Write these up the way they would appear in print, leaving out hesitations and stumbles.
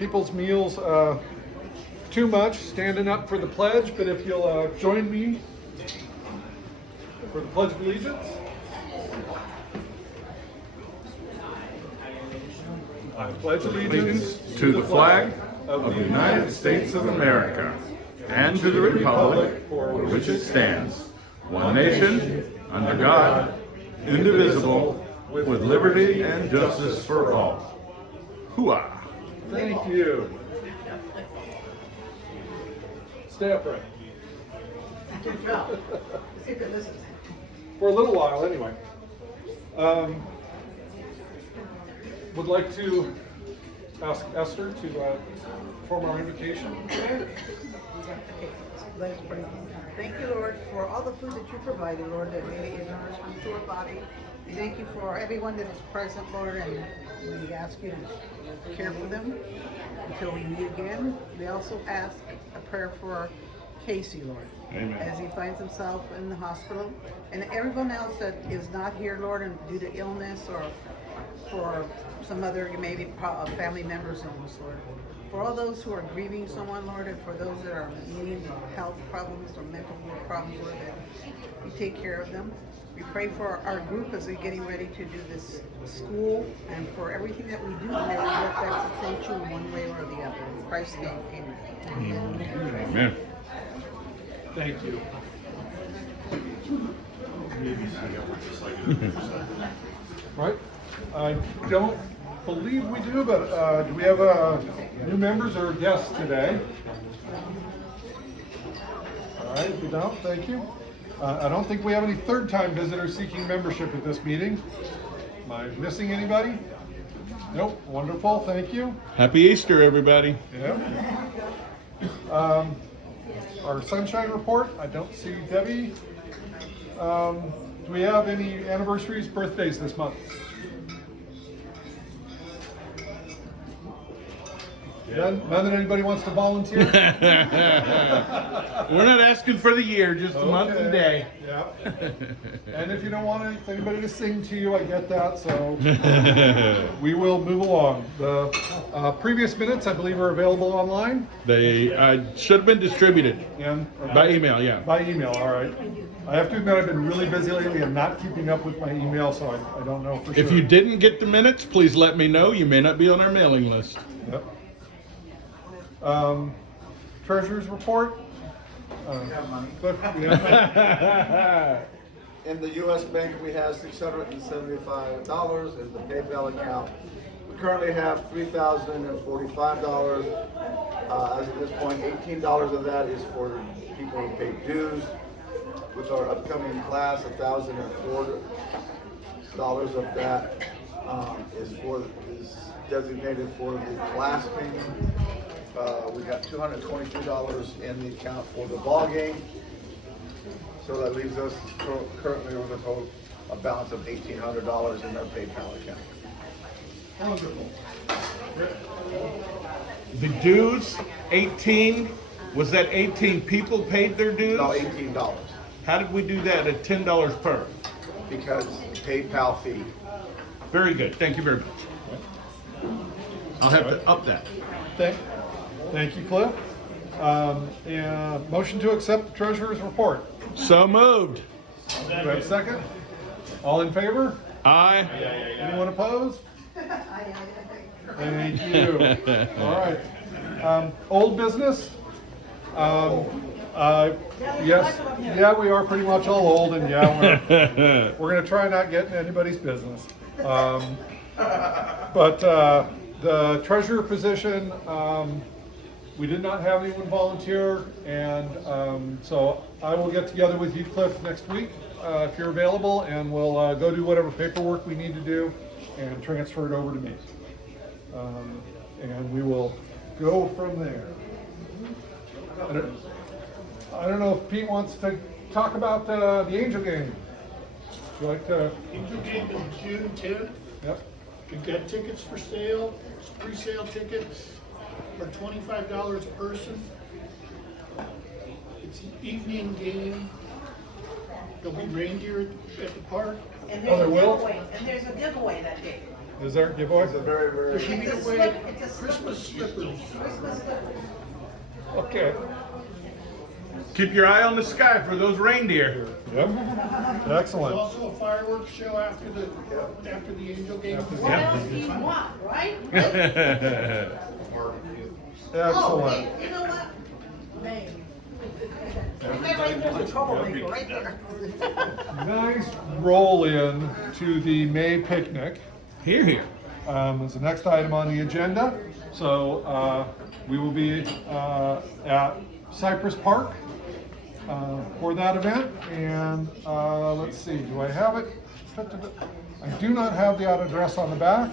People's meals too much, standing up for the pledge, but if you'll join me for the Pledge of Allegiance. I pledge allegiance to the flag of the United States of America and to the republic for which it stands, one nation, under God, indivisible, with liberty and justice for all. Hooah! Thank you. Stay upright. For a little while, anyway. Would like to ask Esther to perform our invocation. Okay, let's pray. Thank you, Lord, for all the food that you provided, Lord, that really is nourishment to our body. We thank you for everyone that is present, Lord, and we ask you to care for them until we meet again. We also ask a prayer for Casey, Lord, Amen. as he finds himself in the hospital, and everyone else that is not here, Lord, and due to illness or for some other maybe family members' illness, Lord. For all those who are grieving someone, Lord, and for those that are needing health problems or mental health problems, Lord, that you take care of them. We pray for our group as we're getting ready to do this school, and for everything that we do, may it affect the future one way or the other. In Christ's name, amen. Amen. Thank you. Right? I don't believe we do, but do we have new members or guests today? All right, if we don't, thank you. I don't think we have any third-time visitors seeking membership at this meeting. Am I missing anybody? Nope. Wonderful. Thank you. Happy Easter, everybody. Yeah. Our sunshine report. I don't see Debbie. Do we have any anniversaries, birthdays this month? None that anybody wants to volunteer? We're not asking for the year, just the month and day. Yeah. And if you don't want anybody to sing to you, I get that, so we will move along. The previous minutes, I believe, are available online. They should have been distributed And by email, yeah. By email, all right. I have to admit, I've been really busy lately and not keeping up with my email, so I don't know for sure. If you didn't get the minutes, please let me know. You may not be on our mailing list. Yep. Treasurer's report. Cliff, we have In the U.S. Bank, we have $675 in the PayPal account. We currently have $3,045. As of this point, $18 of that is for people who pay dues. With our upcoming class, $1,004 of that is designated for the class payment. We got $222 in the account for the ball game. So that leaves us currently with a balance of $1,800 in our PayPal account. wonderful. The dues, 18, was that 18 people paid their dues? No, $18 How did we do that at $10 per? because PayPal fee. Very good, thank you very much. I'll have to up that. Thank you, Cliff. And motion to accept the treasurer's report. So moved. Do we have a second? All in favor? Aye. Anyone opposed? Thank you. All right. Old business. Yes. Yeah, we are pretty much all old, and yeah, we're going to try not getting anybody's business. But the treasurer position, we did not have anyone volunteer, and so I will get together with you, Cliff, next week if you're available, and we'll go do whatever paperwork we need to do and transfer it over to me. And we will go from there. I don't know if Pete wants to talk about the Angel game. Would you like to? Angel game is June 10th. Yep. We've got tickets for sale. Pre-sale tickets are $25 a person. It's an evening game. There'll be reindeer at the park. And Oh, there will? And there's a giveaway that day. Is there a giveaway? It's a very, very. Giving It's a away slip, it's a Christmas slippers. Christmas slippers. Okay. Keep your eye on the sky for those reindeer. Yep. There's Excellent. also a fireworks show after the Angel game. What else do you want, right? Oh, Excellent. hey, you know what? May. That right there's a troublemaker, right there. Nice roll in to the May picnic. Here, here. Is the next item on the agenda. So we will be at Cypress Park for that event. And let's see, do I have it? I do not have the address on the back.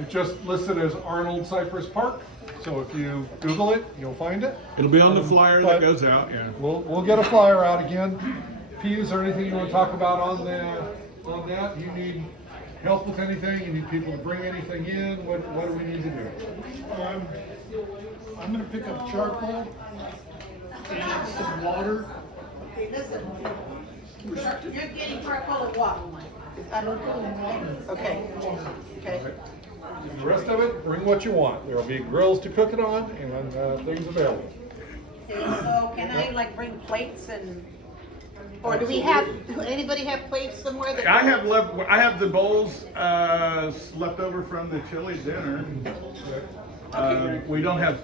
It's just listed as Arnold Cypress Park. So if you Google it, you'll find it. It'll be on the flyer But that goes out, yeah. We'll get a flyer out again. P, is there anything you want to talk about on that? You need help with anything? You need people to bring anything in? What do we need to do? I'm gonna pick up charcoal and some water. Okay, listen. You're getting charcoal and what? Okay. Okay. The rest of it, bring what you want. There'll be grills to cook it on and things available. Okay, so can I like bring plates and, or do anybody have plates somewhere that? I have the bowls left over from the chili dinner. We don't have,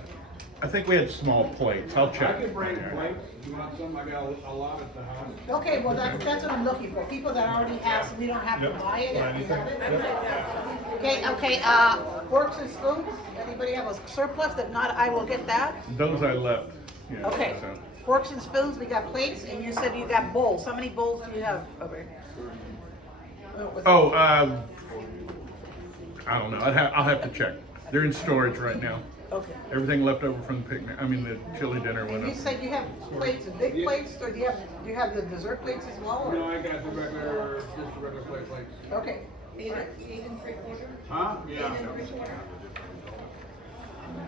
I think we had small plates. I'll check. I can bring plates. You want some? I got a lot at the house. Okay, well, that's what I'm looking for. People that already have, so we don't have to Yep. buy it. Anything? Okay, forks and spoons. Anybody have a surplus? If not, I will get that. Those I left. Yeah, Okay, so. forks and spoons, we got plates, and you said you got bowls. How many bowls do you have over here? Oh, I don't know. I'll have to check. They're in storage right now. Okay. Everything left over from the picnic. I mean, the chili dinner And went you up. said you have plates, big plates, or do you have the dessert plates as well? No, Or? I got the regular, just the regular plate plates. Okay. 8 3/4? Huh? Yeah.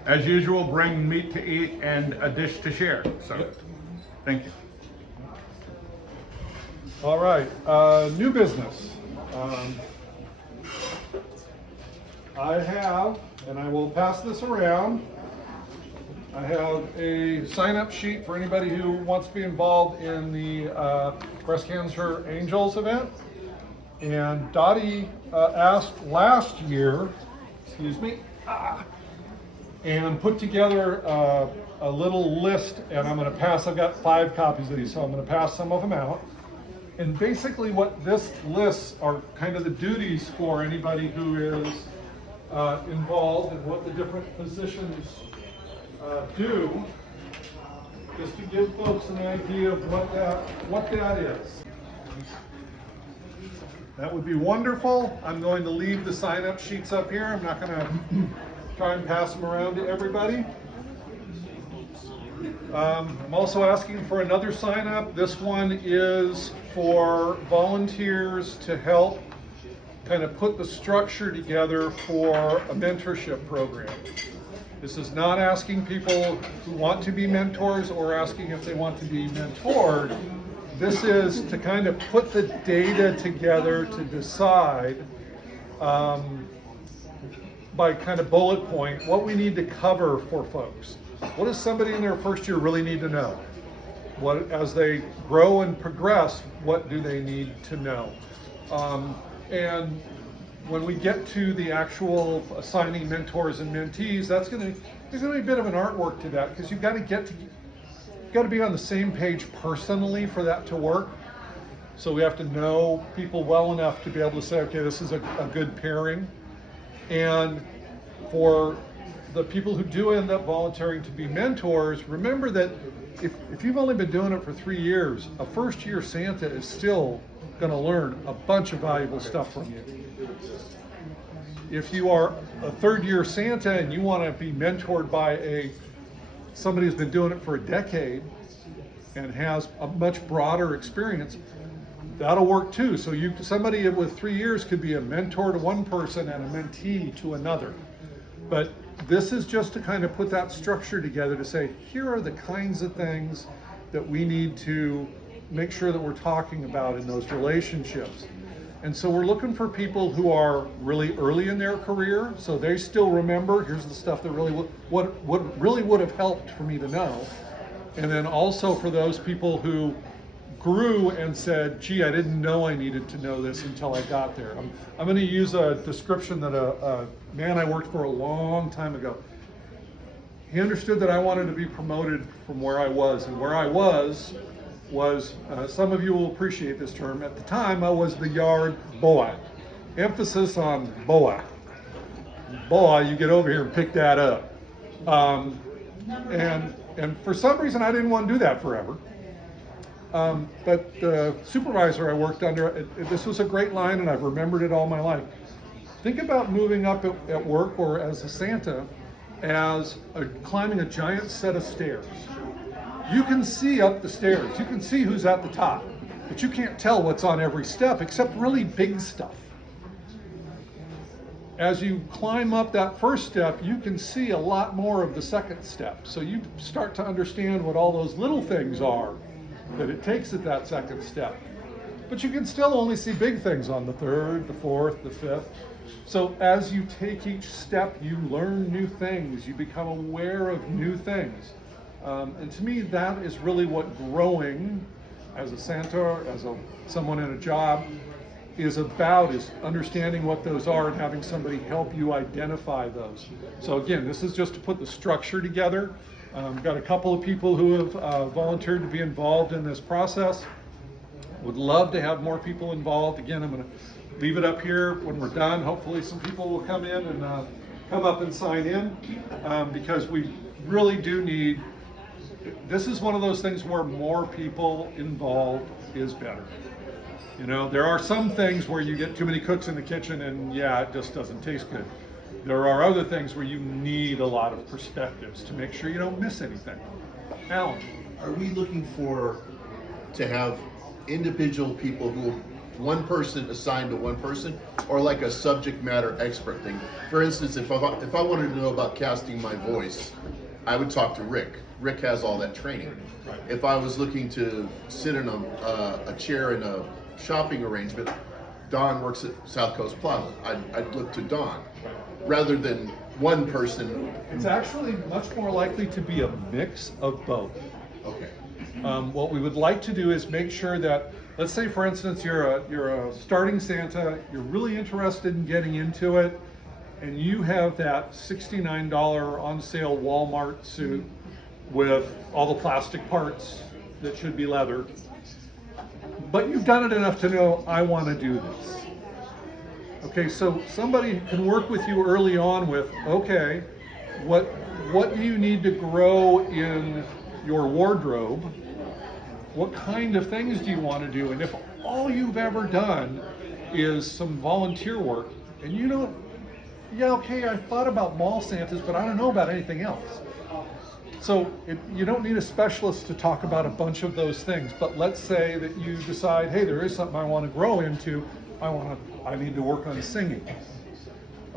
As usual, bring meat to eat and a dish to share. So, thank you. All right, new business. I have, and I will pass this around, I have a sign-up sheet for anybody who wants to be involved in the Breast Cancer Angels event. And Dottie asked last year, and put together a little list, and I'm going to pass, I've got 5 copies of these, so I'm going to pass some of them out. And basically what this lists are kind of the duties for anybody who is involved and what the different positions do, just to give folks an idea of what that is. That would be wonderful. I'm going to leave the sign-up sheets up here. I'm not going to try and pass them around to everybody. I'm also asking for another sign-up. This one is for volunteers to help kind of put the structure together for a mentorship program. This is not asking people who want to be mentors or asking if they want to be mentored. This is to kind of put the data together to decide by kind of bullet point what we need to cover for folks. What does somebody in their first year really need to know? What, as they grow and progress, what do they need to know? And when we get to the actual assigning mentors and mentees, there's going to be a bit of an artwork to that, because you've got to be on the same page personally for that to work. So we have to know people well enough to be able to say, okay, this is a good pairing. And for the people who do end up volunteering to be mentors, remember that if you've only been doing it for 3 years, a first year Santa is still going to learn a bunch of valuable stuff from you. If you are a third year Santa and you want to be mentored by somebody who's been doing it for a decade and has a much broader experience, that'll work too. So somebody with 3 years could be a mentor to one person and a mentee to another. But this is just to kind of put that structure together to say, here are the kinds of things that we need to make sure that we're talking about in those relationships. And so we're looking for people who are really early in their career, so they still remember, here's the stuff that really what really would have helped for me to know. And then also for those people who grew and said, gee, I didn't know I needed to know this until I got there. I'm going to use a description that a man I worked for a long time ago. He understood that I wanted to be promoted from where I was, and where I was some of you will appreciate this term. At the time, I was the yard boy. Emphasis on boy. Boy, you get over here and pick that up. And for some reason, I didn't want to do that forever. But the supervisor I worked under, this was a great line, and I've remembered it all my life. Think about moving up at work or as a Santa as climbing a giant set of stairs. You can see up the stairs, you can see who's at the top, but you can't tell what's on every step except really big stuff. As you climb up that first step, you can see a lot more of the second step. So you start to understand what all those little things are that it takes at that second step. But you can still only see big things on the third, the fourth, the fifth. So as you take each step, you learn new things, you become aware of new things. And to me, that is really what growing as a Santa, as someone in a job, is about, is understanding what those are and having somebody help you identify those. So again, this is just to put the structure together. We've got a couple of people who have volunteered to be involved in this process. Would love to have more people involved. Again, I'm going to leave it up here when we're done. Hopefully some people will come in and come up and sign in because we really do need, this is one of those things where more people involved is better. You know, there are some things where you get too many cooks in the kitchen and yeah, it just doesn't taste good. There are other things where you need a lot of perspectives to make sure you don't miss anything. Alan? Are we looking to have individual people who, one person assigned to one person, or like a subject matter expert thing? For instance, if I wanted to know about casting my voice, I would talk to Rick. Rick has all that training. Right. If I was looking to sit in a chair in a shopping arrangement, Don works at South Coast Plaza. I'd look to Don rather than one person. It's actually much more likely to be a mix of both. Okay. What we would like to do is make sure that, let's say for instance, you're a starting Santa, you're really interested in getting into it, and you have that $69 on sale Walmart suit with all the plastic parts that should be leather, but you've done it enough to know, I want to do this. Okay, so somebody can work with you early on with, okay, what do you need to grow in your wardrobe? What kind of things do you want to do? And if all you've ever done is some volunteer work, and you know, yeah, okay, I thought about mall Santas, but I don't know about anything else. So you don't need a specialist to talk about a bunch of those things, but let's say that you decide, hey, there is something I want to grow into. I need to work on singing.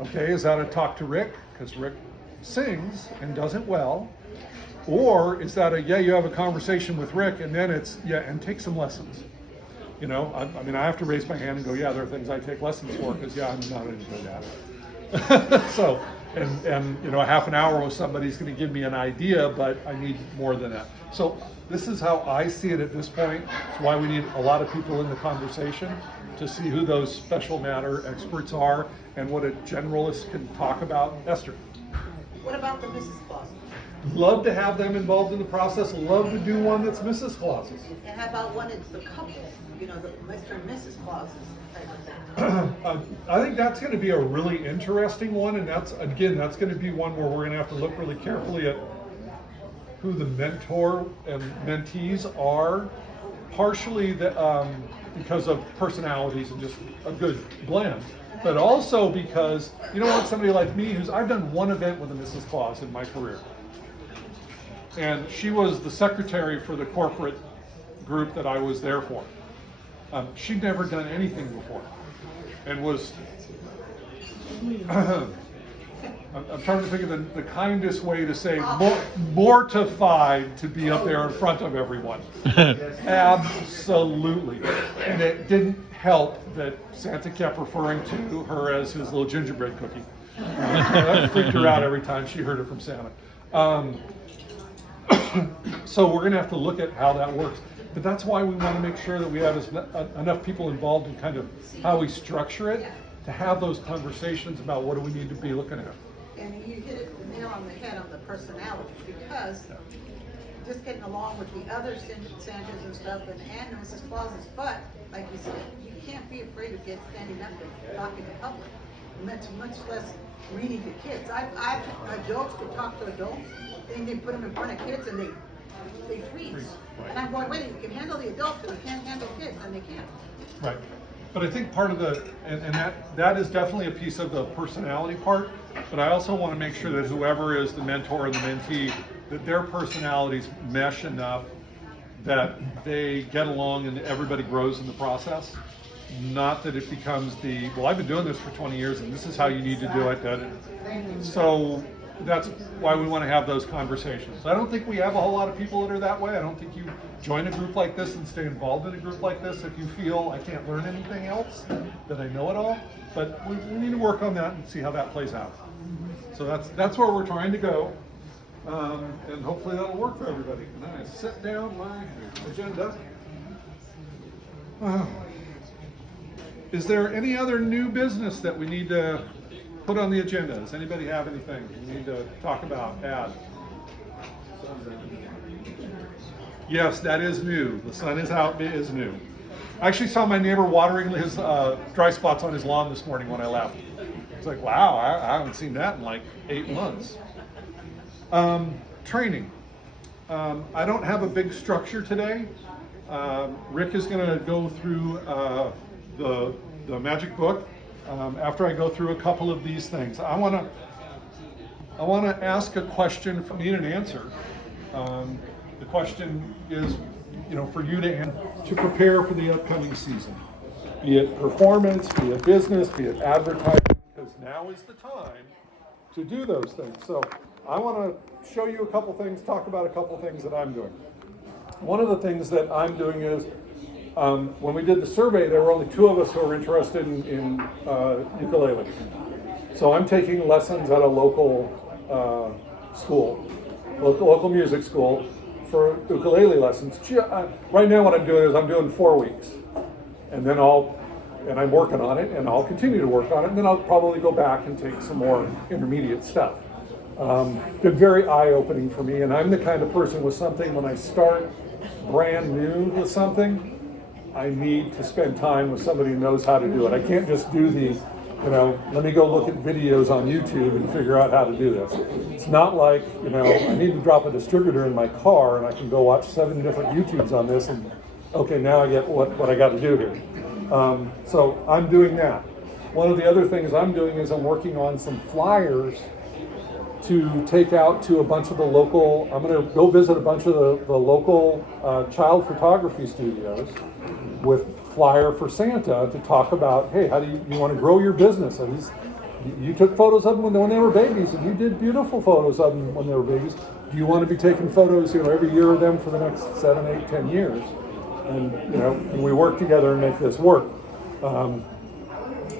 Okay, is that a talk to Rick? Because Rick sings and does it well. Or is that you have a conversation with Rick and then it's, and take some lessons. You know, I mean, I have to raise my hand and go, yeah, there are things I take lessons for because, I'm not any good at it. So, and you know, a half an hour with somebody's going to give me an idea, but I need more than that. So this is how I see it at this point. It's why we need a lot of people in the conversation to see who those special matter experts are and what a generalist can talk about. Esther? What about the Mrs. Clauses? Love to have them involved in the process. Love to do one that's Mrs. Clauses. And how about one that's the couple? You know, the Mr. and Mrs. Clauses type of thing. I think that's going to be a really interesting one, and that's going to be one where we're going to have to look really carefully at who the mentor and mentees are, partially because of personalities and just a good blend, but also because, you know what, somebody like me, I've done one event with a Mrs. Claus in my career. And she was the secretary for the corporate group that I was there for. She'd never done anything before and was I'm trying to think of the kindest way to say mortified to be up there in front of everyone. Absolutely. And it didn't help that Santa kept referring to her as his little gingerbread cookie. That freaked her out every time she heard it from Santa. So we're going to have to look at how that works. But that's why we want to make sure that we have enough people involved in kind of how we structure it to have those conversations about what do we need to be looking at. And you hit it the nail on the head on the personality, because just getting along with the other Santas and stuff and Mrs. Clauses, but like you said, you can't be afraid of standing up and talking to public, much less reading to kids. Adults could talk to adults, then they put them in front of kids and they freeze. And I'm going, wait, you can handle the adults, but you can't handle kids, and they can't. Right. But I think part of that is definitely a piece of the personality part, but I also want to make sure that whoever is the mentor and the mentee, that their personalities mesh enough that they get along and everybody grows in the process. Not that it becomes well, I've been doing this for 20 years and this is how you need to do it. So that's why we want to have those conversations. I don't think we have a whole lot of people that are that way. I don't think you join a group like this and stay involved in a group like this if you feel I can't learn anything else, that I know it all. But we need to work on that and see how that plays out. So that's where we're trying to go. And hopefully that'll work for everybody. And then I set down my agenda. Is there any other new business that we need to put on the agenda? Does anybody have anything we need to talk about, add? Yes, that is new. The sun is out, it is new. I actually saw my neighbor watering his dry spots on his lawn this morning when I left. It's like, wow, I haven't seen that in like 8 months. Training. I don't have a big structure today. Rick is going to go through the magic book after I go through a couple of these things. I want to ask a question, need an answer. The question is, for you to prepare for the upcoming season, be it performance, be it business, be it advertising, because now is the time to do those things. So I want to show you a couple things, talk about a couple things that I'm doing. One of the things that I'm doing is, when we did the survey, there were only 2 of us who were interested in ukulele. So I'm taking lessons at a local school, local music school, for ukulele lessons. Right now what I'm doing is I'm doing 4 weeks. And then I'm working on it, and I'll continue to work on it, and then I'll probably go back and take some more intermediate stuff. Been very eye-opening for me, and I'm the kind of person with something, when I start brand new with something, I need to spend time with somebody who knows how to do it. I can't just do let me go look at videos on YouTube and figure out how to do this. It's not like, I need to drop a distributor in my car and I can go watch 7 different YouTubes on this and, okay, now I get what I got to do here. So I'm doing that. One of the other things I'm doing is I'm working on some flyers to take out to a bunch of the local, I'm going to go visit a bunch of the local child photography studios with flyer for Santa to talk about, hey, how do you want to grow your business? You took photos of them when they were babies, and you did beautiful photos of them when they were babies. Do you want to be taking photos, every year of them for the next 7, 8, 10 years? And, can we work together and make this work?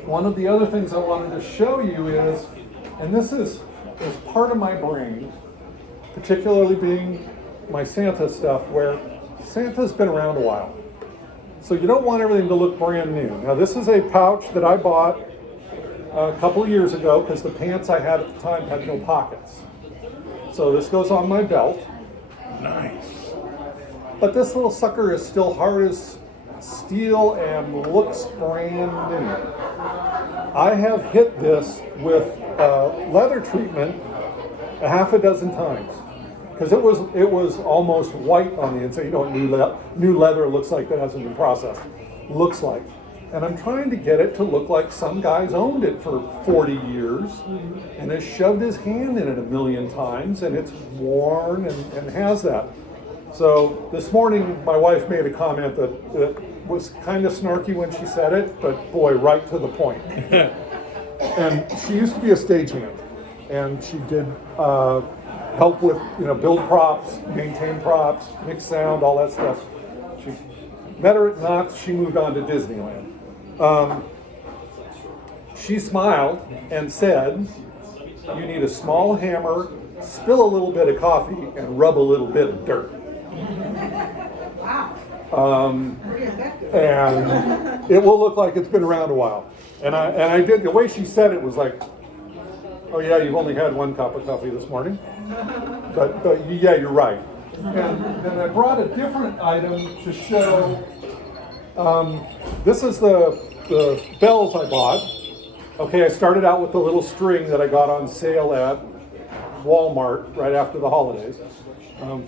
One of the other things I wanted to show you is, and this is part of my brain, particularly being my Santa stuff, where Santa's been around a while. So you don't want everything to look brand new. Now this is a pouch that I bought a couple of years ago because the pants I had at the time had no pockets. So this goes on my belt. Nice. But this little sucker is still hard as steel and looks brand new. I have hit this with leather treatment a half a dozen times. Because it was almost white on the inside. New leather looks like that hasn't been processed. Looks like. And I'm trying to get it to look like some guy's owned it for 40 years and has shoved his hand in it a million times, and it's worn and has that. So this morning my wife made a comment that was kind of snarky when she said it, but boy, right to the point. And she used to be a stagehand. and she did help with, build props, maintain props, mix sound, all that stuff. She met her at Knox. She moved on to Disneyland. She smiled and said, "You need a small hammer, spill a little bit of coffee, and rub a little bit of dirt." Pretty effective. And it will look like it's been around a while. And I did, the way she said it was like, "Oh yeah, you've only had one cup of coffee this morning." But yeah, you're right. And I brought a different item to show. This is the bells I bought. Okay, I started out with the little string that I got on sale at Walmart right after the holidays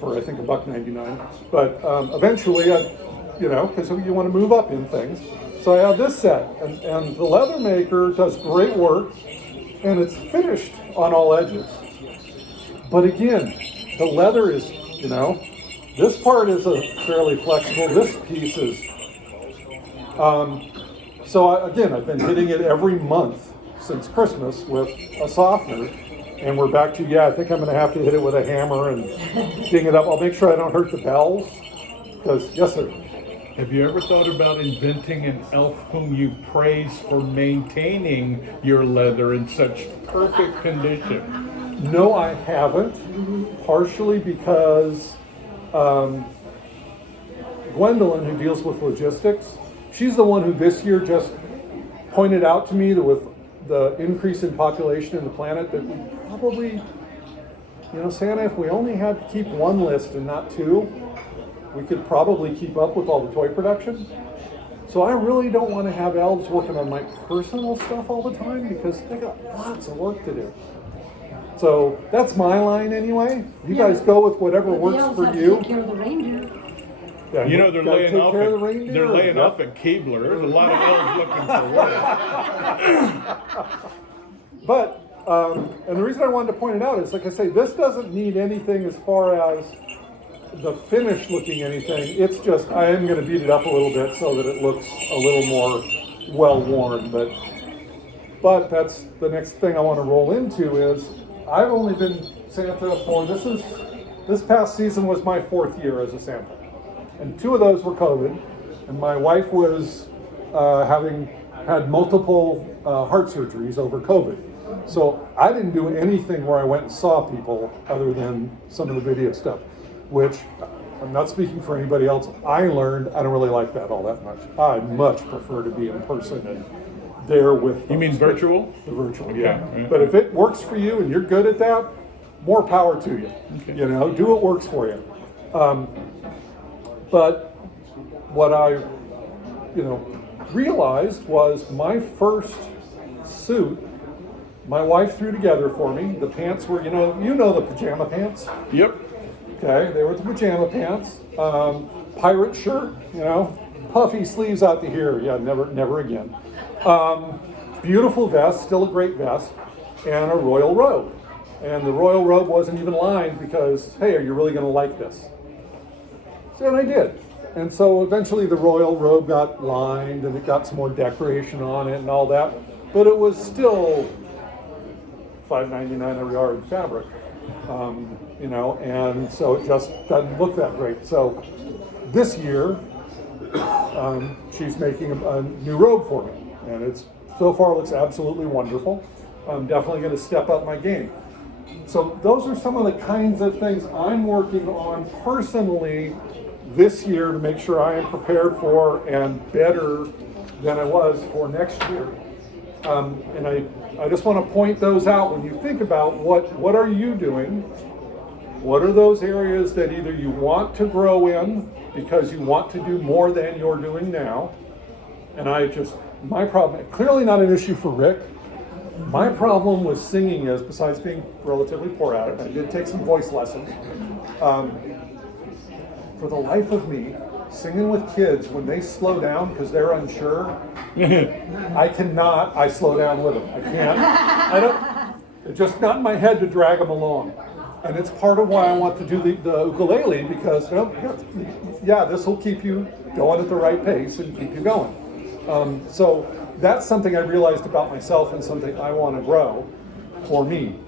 for I think $1.99. But eventually, because you want to move up in things, so I have this set, and the leather maker does great work, and it's finished on all edges. But again, the leather is, this part is fairly flexible. This piece is. Again, I've been hitting it every month since Christmas with a softener, and we're back to, I think I'm going to have to hit it with a hammer and ding it up. I'll make sure I don't hurt the bells, because, yes, sir. Have you ever thought about inventing an elf whom you praise for maintaining your leather in such perfect condition? No, I haven't, partially because Gwendolyn, who deals with logistics, she's the one who this year just pointed out to me that with the increase in population in the planet, that we probably, Santa, if we only had to keep one list and not two, we could probably keep up with all the toy production. So I really don't want to have elves working on my personal stuff all the time because they got lots of work to do. So that's my line anyway. You guys go with whatever works for you. Take care of the reindeer. Yeah, You know, they're gotta laying take off care of at, the reindeer. they're laying off at Keebler. There's a lot of elves looking for work. But, and the reason I wanted to point it out is, like I say, this doesn't need anything as far as the finish looking anything. It's just, I am going to beat it up a little bit so that it looks a little more well-worn. But that's the next thing I want to roll into is, I've only been Santa for, this past season was my 4th year as a Santa. And 2 of those were COVID. And my wife was having had multiple heart surgeries over COVID. So I didn't do anything where I went and saw people other than some of the video stuff, which I'm not speaking for anybody else. I learned I don't really like that all that much. I much prefer to be in person and there with You mean virtual? the virtual. Yeah. But if it works for you and you're good at that, more power to you. Okay. Do what works for you. But what I, realized was my first suit, my wife threw together for me. The pants were, the pajama pants. Yep. Okay, they were the pajama pants. Pirate shirt, puffy sleeves out to here. Yeah, never again. Beautiful vest, still a great vest, and a royal robe. And the royal robe wasn't even lined because, hey, are you really going to like this? So, and I did. And so eventually the royal robe got lined and it got some more decoration on it and all that. But it was still $5.99 a yard fabric, and so it just doesn't look that great. So this year, she's making a new robe for me, and it's so far looks absolutely wonderful. I'm definitely going to step up my game. So those are some of the kinds of things I'm working on personally this year to make sure I am prepared for and better than I was for next year. And I just want to point those out when you think about what are you doing? What are those areas that either you want to grow in because you want to do more than you're doing now? And my problem, clearly not an issue for Rick. My problem with singing is, besides being relatively poor at it, I did take some voice lessons. For the life of me, singing with kids when they slow down because they're unsure, I slow down with them. I can't. It's just not in my head to drag them along. And it's part of why I want to do the ukulele because, this will keep you going at the right pace and keep you going. So that's something I realized about myself and something I want to grow for me.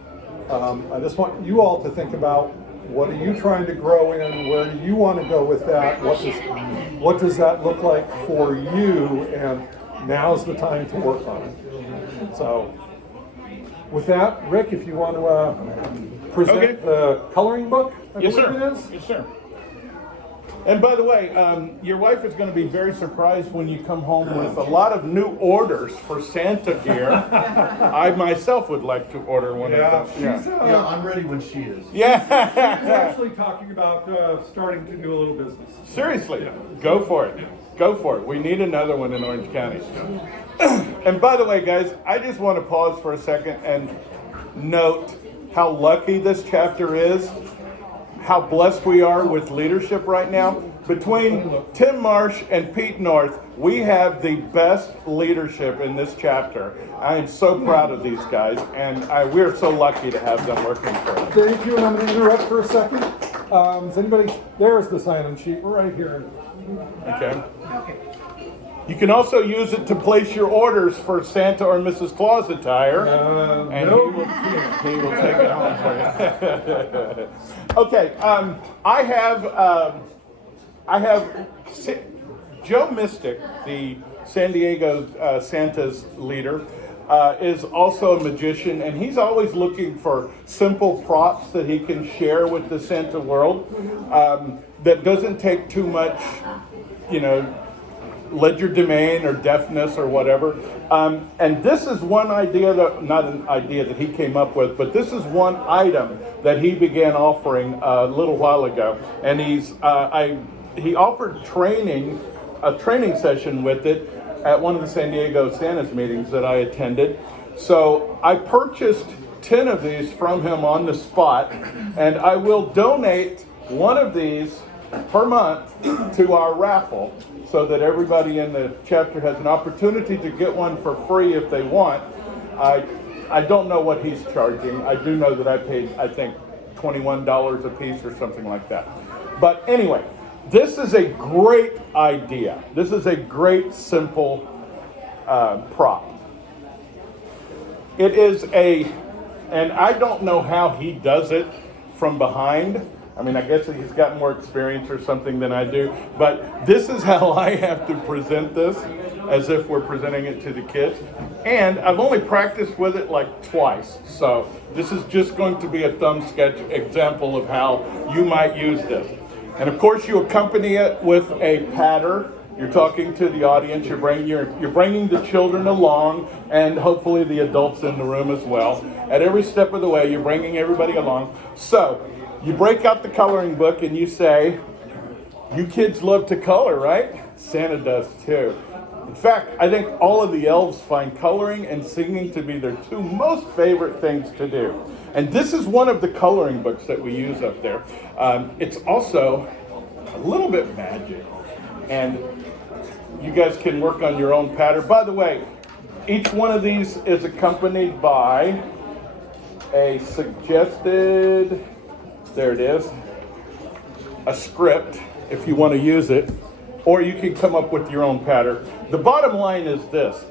I just want you all to think about, what are you trying to grow in? Where do you want to go with that? What does that look like for you? And now's the time to work on it. So with that, Rick, if you want to present Okay. the coloring book, I Yes, believe sir. it is. Yes, sir. And by the way, your wife is going to be very surprised when you come home with a lot of new orders for Santa gear. I myself would like to order one Yeah, of those. she's, Yeah, I'm ready when she is. Yeah. she's actually talking about starting to do a little business. Seriously, go for it. Go for it. We need another one in Orange County. And by the way, guys, I just want to pause for a second and note how lucky this chapter is, how blessed we are with leadership right now. Between Tim Marsh and Pete North, we have the best leadership in this chapter. I am so proud of these guys, and we're so lucky to have them working for us. Thank you, and I'm going to interrupt for a second. Is anybody, there's the sign-in sheet, we're right here. Okay. You can also use it to place your orders for Santa or Mrs. Claus attire, and no, he will take it home for you. Okay, I have Joe Mystic, the San Diego Santa's leader, is also a magician, and he's always looking for simple props that he can share with the Santa world that doesn't take too much, legerdemain or deafness or whatever. And this is one idea that, not an idea that he came up with, but this is one item that he began offering a little while ago. And he offered a training session with it at one of the San Diego Santa's meetings that I attended. So I purchased 10 of these from him on the spot, and I will donate one of these per month to our raffle, so that everybody in the chapter has an opportunity to get one for free if they want. I don't know what he's charging. I do know that I paid, I think, $21 a piece or something like that. But anyway, this is a great idea. This is a great, simple prop. It is and I don't know how he does it from behind. I mean, I guess he's got more experience or something than I do, but this is how I have to present this, as if we're presenting it to the kids. And I've only practiced with it like twice, so this is just going to be a thumb sketch example of how you might use this. And of course, you accompany it with a patter. You're talking to the audience, you're bringing the children along, and hopefully the adults in the room as well. At every step of the way, you're bringing everybody along. So, you break out the coloring book and you say, you kids love to color, right? Santa does too. In fact, I think all of the elves find coloring and singing to be their two most favorite things to do. And this is one of the coloring books that we use up there. It's also a little bit magic. And you guys can work on your own pattern. By the way, each one of these is accompanied by a suggested, there it is, a script if you want to use it, or you can come up with your own pattern. The bottom line is this: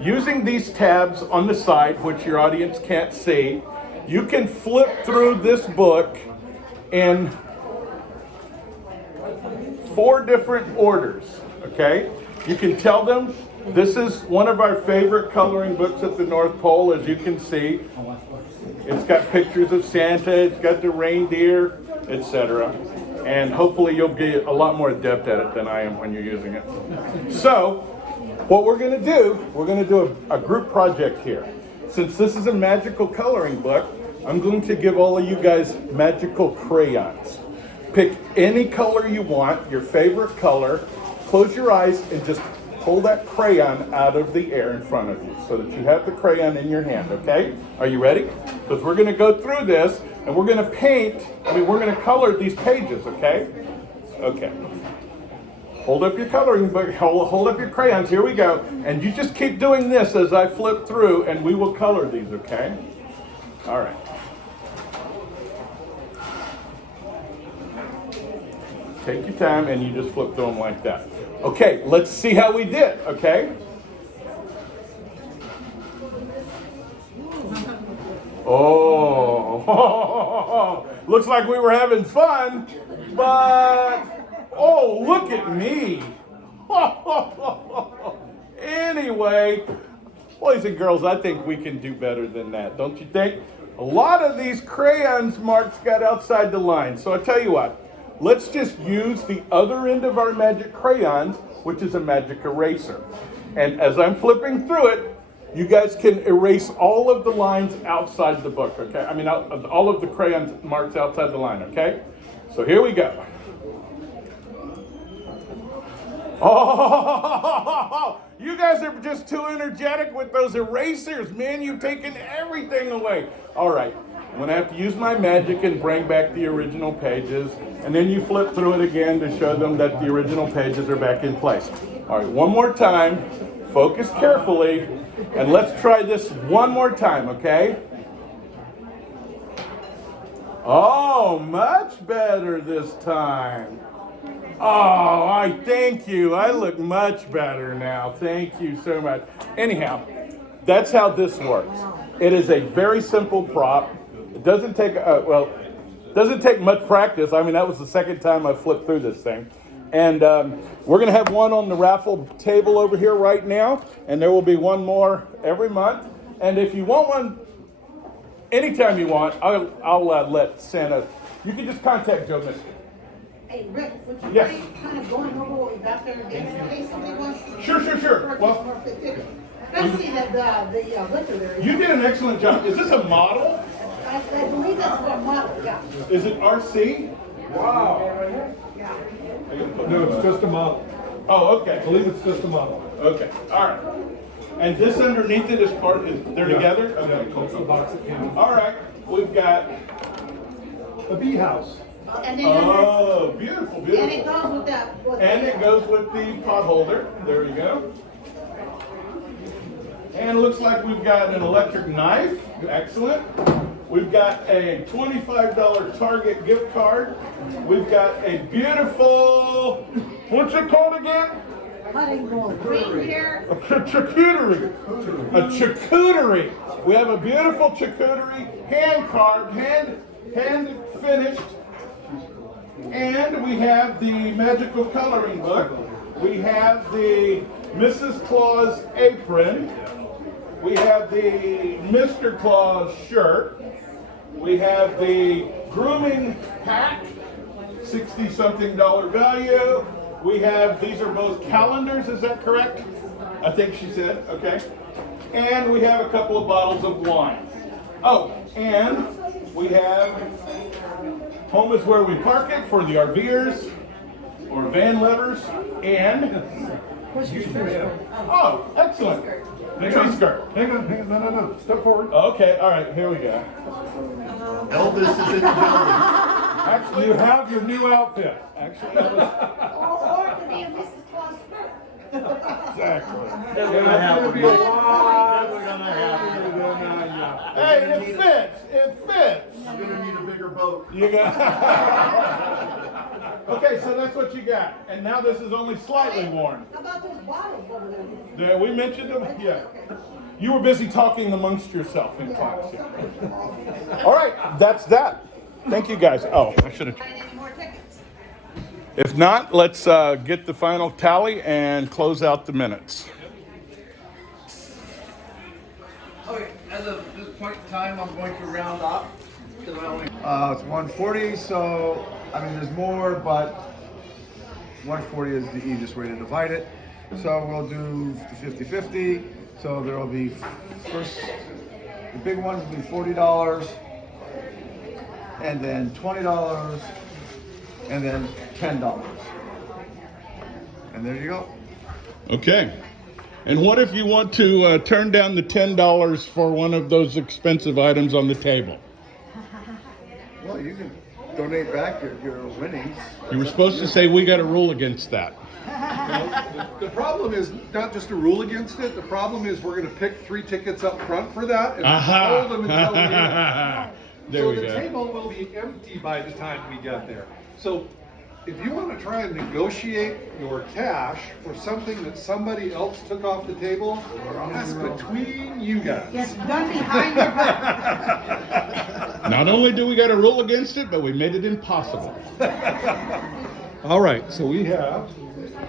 using these tabs on the side, which your audience can't see, you can flip through this book in 4 different orders, okay? You can tell them, this is one of our favorite coloring books at the North Pole, as you can see. It's got pictures of Santa, it's got the reindeer, etc. And hopefully you'll get a lot more adept at it than I am when you're using it. So, what we're going to do a group project here. Since this is a magical coloring book, I'm going to give all of you guys magical crayons. Pick any color you want, your favorite color, close your eyes and just pull that crayon out of the air in front of you so that you have the crayon in your hand, okay? Are you ready? Because we're going to go through this and we're going to we're going to color these pages, okay? Okay. Hold up your coloring book, hold up your crayons, here we go. And you just keep doing this as I flip through and we will color these, okay? All right. Take your time and you just flip through them like that. Okay, let's see how we did, okay? Oh, looks like we were having fun, but oh, look at me. Anyway, boys and girls, I think we can do better than that, don't you think? A lot of these crayons Mark's got outside the line. So I tell you what, let's just use the other end of our magic crayons, which is a magic eraser. And as I'm flipping through it, you guys can erase all of the lines outside the book, okay? I mean, all of the crayons marks outside the line, okay? So here we go. Oh, you guys are just too energetic with those erasers, man. You've taken everything away. All right, I'm gonna have to use my magic and bring back the original pages, and then you flip through it again to show them that the original pages are back in place. All right, one more time, focus carefully, and let's try this one more time, okay? Oh, much better this time. Oh, I thank you. I look much better now. Thank you so much. Anyhow, that's how this works. It is a very simple prop. It doesn't take doesn't take much practice. I mean, that was the second time I flipped through this thing. And we're going to have one on the raffle table over here right now, and there will be one more every month. And if you want one anytime you want, I'll let Santa. You can just contact Joe Mister. Hey, Rick, would you Yes. mind kind of going over what we got there again in case somebody wants to Sure. purchase Well, more tickets? Especially the liquor there. you did an excellent job. Is this a model? I believe that's what model, yeah. Is it RC? Wow. Yeah. No, it's just a model. Oh, okay. I believe it's just a model. Okay. All right. And this underneath it is they're together? Yeah, Okay. it's a box of candy. All right. We've got, A bee house. And then oh, beautiful, and it beautiful. goes with that. And it goes with the pot holder. There you go. And it looks like we've got an electric knife. Excellent. We've got a $25 Target gift card. We've got a beautiful, what's it called again? Green here. A charcuterie. A charcuterie. We have a beautiful charcuterie, hand carved, hand finished. And we have the magical coloring book. We have the Mrs. Claus apron. We have the Mr. Claus shirt. We have the grooming pack, $60-something value. We have, these are both calendars, is that correct? I think she said, okay. And we have a couple of bottles of wine. Oh, and we have Home is Where We Park It for the RVers or van lovers. And, oh, excellent. Tree skirt. Hang on, no. Step forward. Okay, all right, here we go. Elvis is in the building. Actually, you have your new outfit. Actually, that was Or it could be a Mrs. Claus skirt. exactly. We're gonna have a Hey, it fits. It fits. I'm gonna need a bigger boat. You got. Okay, so that's what you got, and now this is only slightly worn. How about those bottles over there? We mentioned them. Yeah. You were busy talking amongst yourself in class. Yeah. All right, that's that. Thank you, guys. Oh, I should have. Buying any more tickets? If not, let's get the final tally and close out the minutes. Okay, as of this point in time, I'm going to round up. Because I only, it's 140, so, I mean, there's more, but 140 is the easiest way to divide it. So we'll do the 50-50. So there will be, first, the big ones will be $40, and then $20, and then $10. And there you go. Okay. And what if you want to turn down the $10 for one of those expensive items on the table? Well, you can donate back your winnings. You were supposed to say we got a rule against that. The problem is not just a rule against it. The problem is we're going to pick 3 tickets up front for that and hold them until we There So we the go. table will be empty by the time we get there. So if you want to try and negotiate your cash for something that somebody else took off the table, that's between you guys. Yes, done behind your back. Not only do we got a rule against it, but we made it impossible. All right, so we have